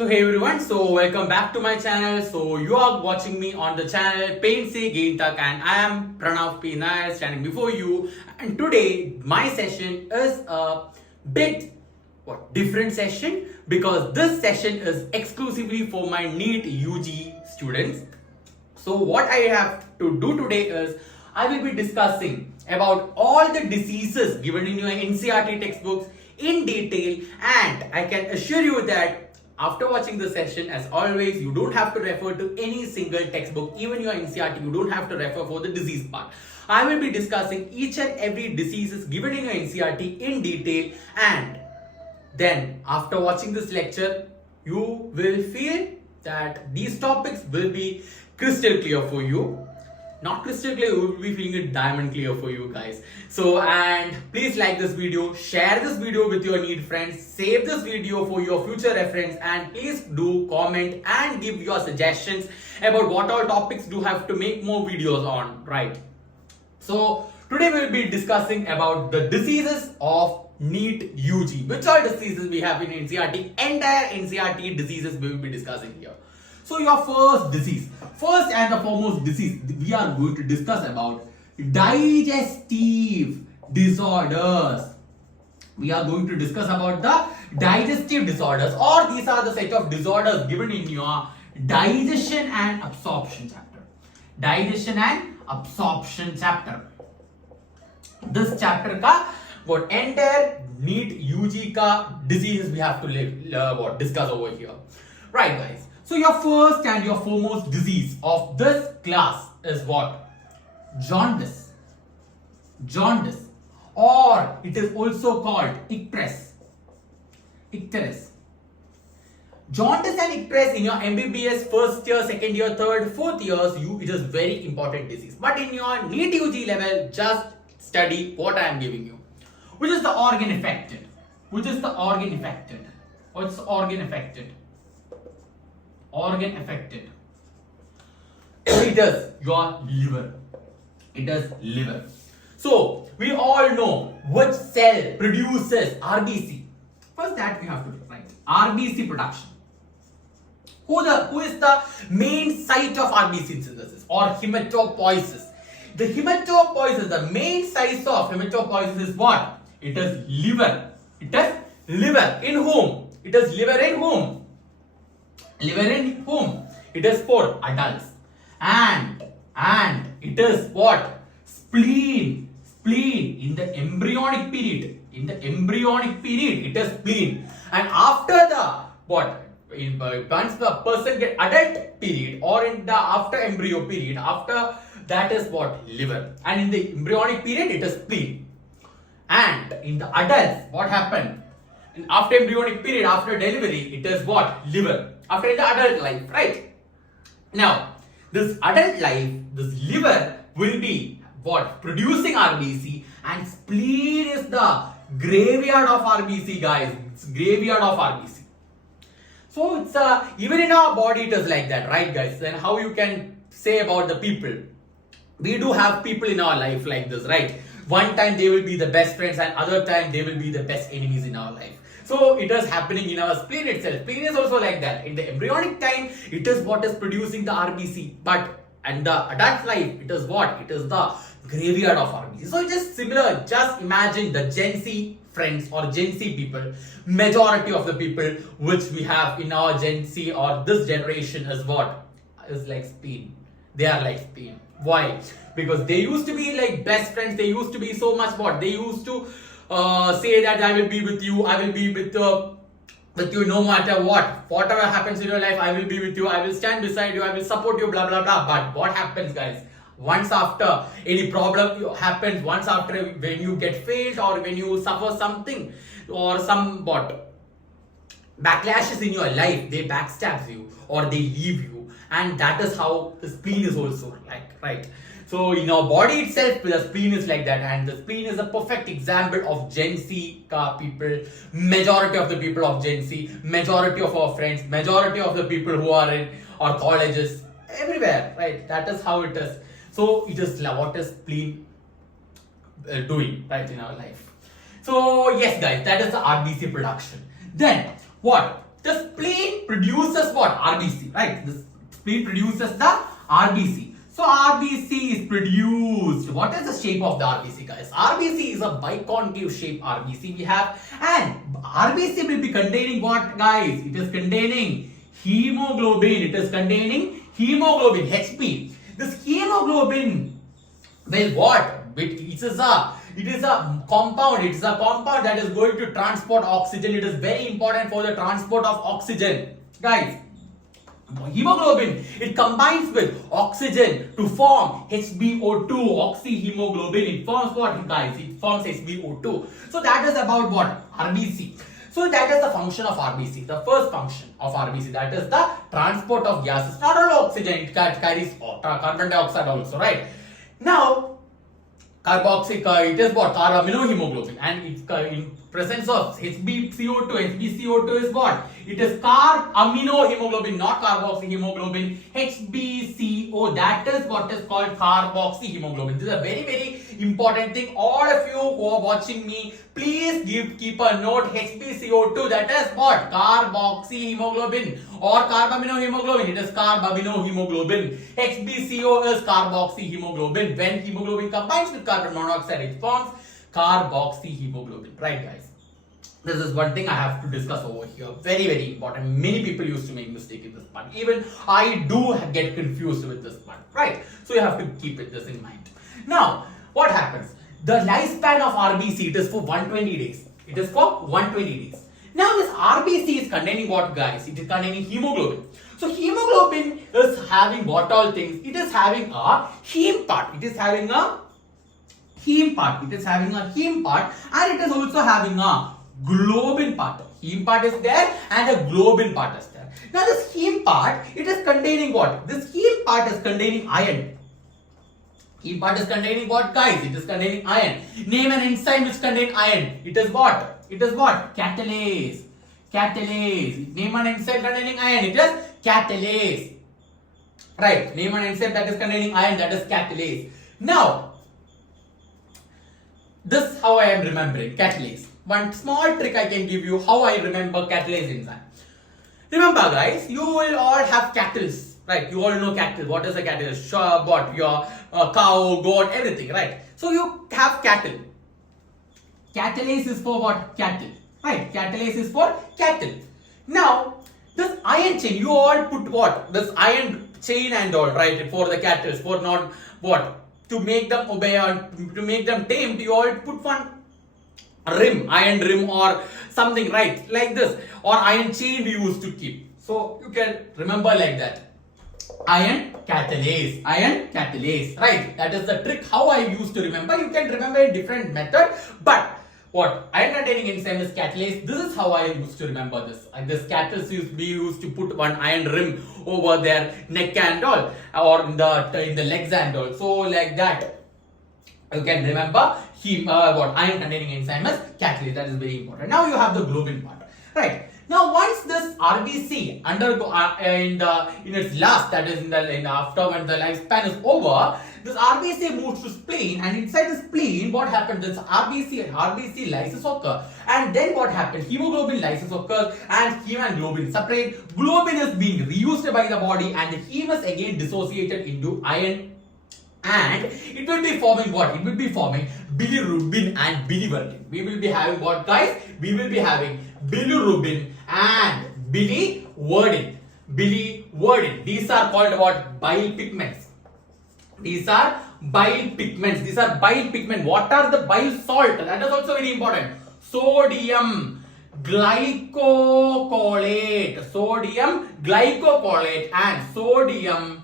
So hey everyone, so welcome back to my channel. So you are watching me on the channel Pain Se Gain Tak, and I am Pranav P. Nair standing before you. And today my session is a bit different session, because this session is exclusively for my NEET UG students. So what I have to do today is I will be discussing about all the diseases given in your NCERT textbooks in detail, and I can assure you that after watching the session, as always, you don't have to refer to any single textbook, even your NCERT, you don't have to refer for the disease part. I will be discussing each and every diseases given in your NCERT in detail, and then after watching this lecture, you will feel that these topics will be crystal clear for you. Not crystal clear, you will be feeling it diamond clear for you guys. So, and please like this video, share this video with your NEET friends, save this video for your future reference, and please do comment and give your suggestions about what all topics do have to make more videos on, right? So today we will be discussing about the diseases of NEET UG. Which all diseases we have in NCERT, entire NCERT diseases we will be discussing here. So your first and the foremost disease we are going to discuss about digestive disorders. We are going to discuss about the digestive disorders, or these are the set of disorders given in your digestion and absorption chapter. Digestion and absorption chapter. This chapter ka what entire NEET UG ka diseases we have to discuss over here. Right guys. So your first and your foremost disease of this class is what? Jaundice. Jaundice. Or it is also called icterus. Icterus. Jaundice and icterus in your MBBS first year, second year, third, fourth years, it is very important disease. But in your NEET UG level, just study what I am giving you. Which is the organ affected? Which is the organ affected? What's the organ affected? Organ affected. It is your liver. It is liver. So we all know which cell produces RBC. First that we have to write RBC production. Who is the main site of RBC synthesis or hematopoiesis? The hematopoiesis, the main site of hematopoiesis is what? It is liver. It is liver. In whom? It is liver in whom? Liver in whom? It is for adults. And it is what? Spleen. Spleen in the embryonic period. In the embryonic period, it is spleen. And after the what? Once the person get adult period, or in the after embryo period, after that is what? Liver. And in the embryonic period, it is spleen. And in the adults, what happened? After embryonic period, after delivery, it is what? Liver. After the adult life, right? Now, this adult life, this liver will be what? Producing RBC, and spleen is the graveyard of RBC, guys. It's graveyard of RBC. So it's even in our body it is like that, right guys? Then how you can say about the people? We do have people in our life like this, right? One time they will be the best friends, and other time they will be the best enemies in our life. So it is happening in our spleen itself. Spleen is also like that. In the embryonic time, it is what is producing the RBC. But in the adult life, it is what? It is the graveyard of RBC. So it is similar. Just imagine the Gen Z friends or Gen Z people. Majority of the people which we have in our Gen Z or this generation is what? Is like spleen. They are like spleen. Why? Because they used to be like best friends. They used to be so much what? They used to say that I will be with you, I will be with you no matter what. Whatever happens in your life, I will be with you, I will stand beside you, I will support you, blah blah blah. But what happens, guys? Once after any problem happens, once after when you get failed, or when you suffer something, or some backlashes in your life, they backstabs you or they leave you. And that is how the spleen is also like, right? So in our body itself, the spleen is like that, and the spleen is a perfect example of Gen Z people, majority of the people of Gen Z, majority of our friends, majority of the people who are in our colleges, everywhere, right? That is how it is. So it is what is spleen doing, right, in our life. So yes guys, that is the RBC production. Then what? the spleen produces what? RBC, right? The spleen produces the RBC. So RBC is produced. What is the shape of the RBC, guys? RBC is a biconcave shape RBC we have, and RBC will be containing what, guys? It is containing hemoglobin. It is containing hemoglobin, Hb. This hemoglobin will what? It is a compound. It is a compound that is going to transport oxygen. It is very important for the transport of oxygen, guys. Hemoglobin, it combines with oxygen to form HbO2, oxyhemoglobin. It forms what, guys? It forms HbO2. So that is about what? RBC. So that is the function of RBC. The first function of RBC, that is the transport of gases. Not only oxygen, it carries carbon dioxide also, right? Now, carboxylic, it is what? Carbaminohemoglobin, and it's in presence of HbCO2. HbCO2 is what? It is carbaminohemoglobin, not carboxyhemoglobin. HbCO, that is what is called carboxyhemoglobin. This is a very, very important thing. All of you who are watching me, please keep a note. HbCO2, that is what? Carboxyhemoglobin or carbaminohemoglobin. It is carbaminohemoglobin. HbCO is carboxyhemoglobin. When hemoglobin combines with carbon monoxide, it forms carboxyhemoglobin. Right, guys? This is one thing I have to discuss over here. Very, very important. Many people used to make mistake in this part. Even I do get confused with this part. Right? So you have to keep this in mind. Now, what happens? The lifespan of RBC, it is for 120 days. It is for 120 days. Now this RBC is containing what, guys? It is containing hemoglobin. So hemoglobin is having what all things? It is having a heme part. It is having a heme part. It is having a heme part, and it is also having a globin part. Heme part is there and a globin part is there. Now this heme part, it is containing what? This heme part is containing iron. Heme part is containing what, guys? It is containing iron. Name an enzyme which contains iron. It is what? It is what? Catalase. Catalase. Name an enzyme containing iron. It is catalase. Right. Name an enzyme that is containing iron. That is catalase. Now, this is how I am remembering catalase. One small trick I can give you how I remember catalase enzyme. Remember, guys, you will all have cattle. Right, you all know cattle. What is a cattle? Sure, what? Your cow, goat, everything, right? So you have cattle. Catalase is for what? Cattle. Right, catalase is for cattle. Now, this iron chain, you all put what? This iron chain and all, right? For the cattle, for not what? To make them obey or to make them tamed, you all put one rim, iron rim or something, right? Like this. Or iron chain we used to keep. So you can remember like that. Iron catalase, right? That is the trick how I used to remember. You can remember a different method, but what iron containing enzyme is catalase. This is how I used to remember this. And this catalase we used to put one iron rim over their neck and all, or in the legs and all. So like that, you can remember what iron containing enzyme is catalase. That is very important. Now you have the globin part, right? Now, once this RBC undergo in its last, that is after when the lifespan is over, this RBC moves to spleen, and inside the spleen, what happens? This RBC lysis occurs, and then what happens? Hemoglobin lysis occurs, and heme and globin separate. Globin is being reused by the body, and the heme is again dissociated into iron. And it will be forming what? It will be forming bilirubin and biliverdin. We will be having what, guys? We will be having bilirubin and biliverdin. Biliverdin. These are called what? Bile pigments. These are bile pigments. These are bile pigments. What are the bile salt? That is also very important. Sodium glycocholate. Sodium glycocholate and sodium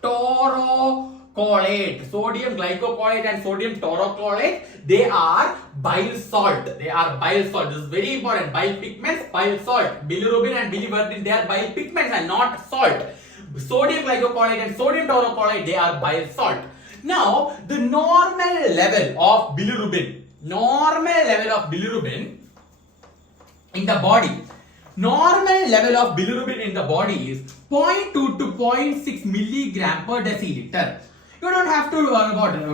taurocholate. Sodium glycocholate and sodium taurocholate, they are bile salt. They are bile salt. This is very important. Bile pigments, bile salt. Bilirubin and biliverdin, they are bile pigments and not salt. Sodium glycocholate and sodium taurocholate, they are bile salt. Now, the normal level of bilirubin in the body. Normal level of bilirubin in the body is 0.2 to 0.6 milligram per deciliter. You don't have to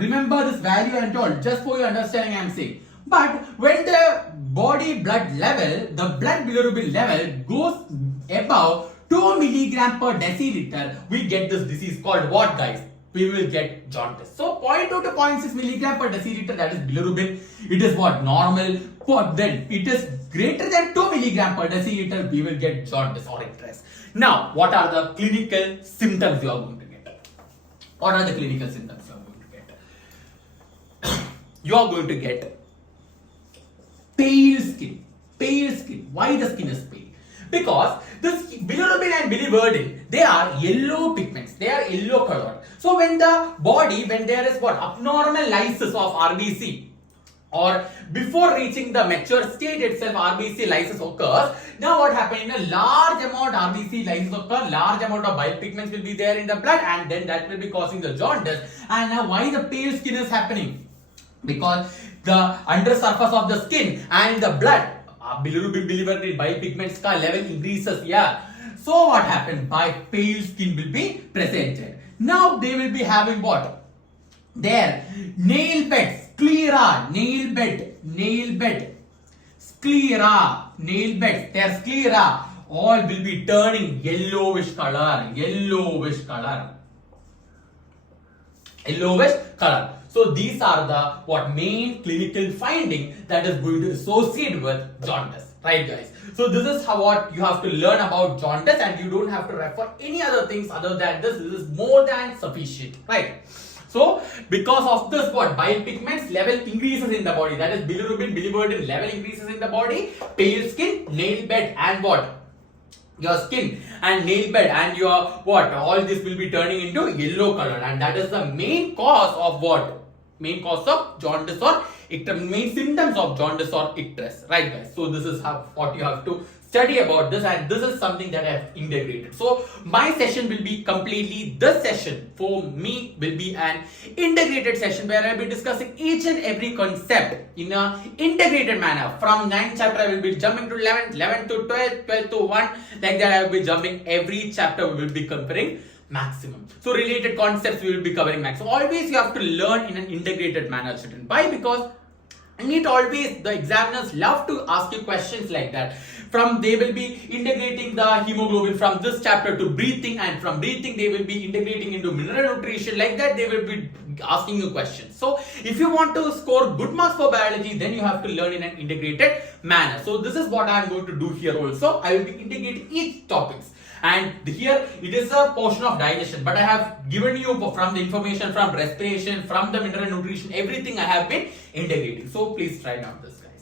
remember this value and all. Just for your understanding, I am saying But when the body blood level, the blood bilirubin level goes above 2 milligram per deciliter, we get this disease called what, guys? We will get jaundice. So 0.2 to 0.6 milligram per deciliter, that is bilirubin. It is what? Normal. Then it is greater than 2 milligram per deciliter, we will get jaundice or interest. Now, what are the clinical symptoms you are going to get? What are the clinical symptoms you are going to get? You are going to get pale skin. Pale skin. Why the skin is pale? Because this bilirubin and biliverdin, they are yellow pigments. They are yellow colored. So when the body, when there is what? Abnormal lysis of RBC, or before reaching the mature state itself, RBC lysis occurs. Now what happens? In a large amount RBC lysis occurs, large amount of bile pigments will be there in the blood, and then that will be causing the jaundice. And now why the pale skin is happening? Because the undersurface of the skin and the blood, bilirubin, biliverdin, bile pigments ka level increases. Yeah. So what happened? By pale skin will be presented. Now they will be having what? Their nail beds, sclera, nail bed, sclera, nail beds, their sclera, all will be turning yellowish color. So these are the main clinical finding that is going to associate with jaundice, right, guys? So this is what you have to learn about jaundice, and you don't have to refer any other things other than this. This is more than sufficient, right? So because of this, bile pigments level increases in the body. That is bilirubin, biliverdin level increases in the body. Pale skin, nail bed, and your skin and nail bed and your all this will be turning into yellow color, and that is the main cause of main cause of jaundice or icterus, main symptoms of jaundice or icterus, right, guys? So this is what you have to study about this, and this is something that I have integrated. So my session will be completely, this session for me will be an integrated session where I will be discussing each and every concept in a integrated manner. From 9th chapter I will be jumping to 11th, 11th to 12th, 12th to 1, like that I will be jumping every chapter. We will be covering maximum. So related concepts we will be covering maximum. Always you have to learn in an integrated manner, student. Why? Because neat always, the examiners love to ask you questions like that. They will be integrating the hemoglobin from this chapter to breathing, and from breathing they will be integrating into mineral nutrition. Like that they will be asking you questions. So if you want to score good marks for biology, then you have to learn in an integrated manner. So this is what I am going to do here also. I will be integrating each topics. And here it is a portion of digestion, but I have given you from the information from respiration, from the mineral nutrition, everything I have been integrating. So please try out this, guys.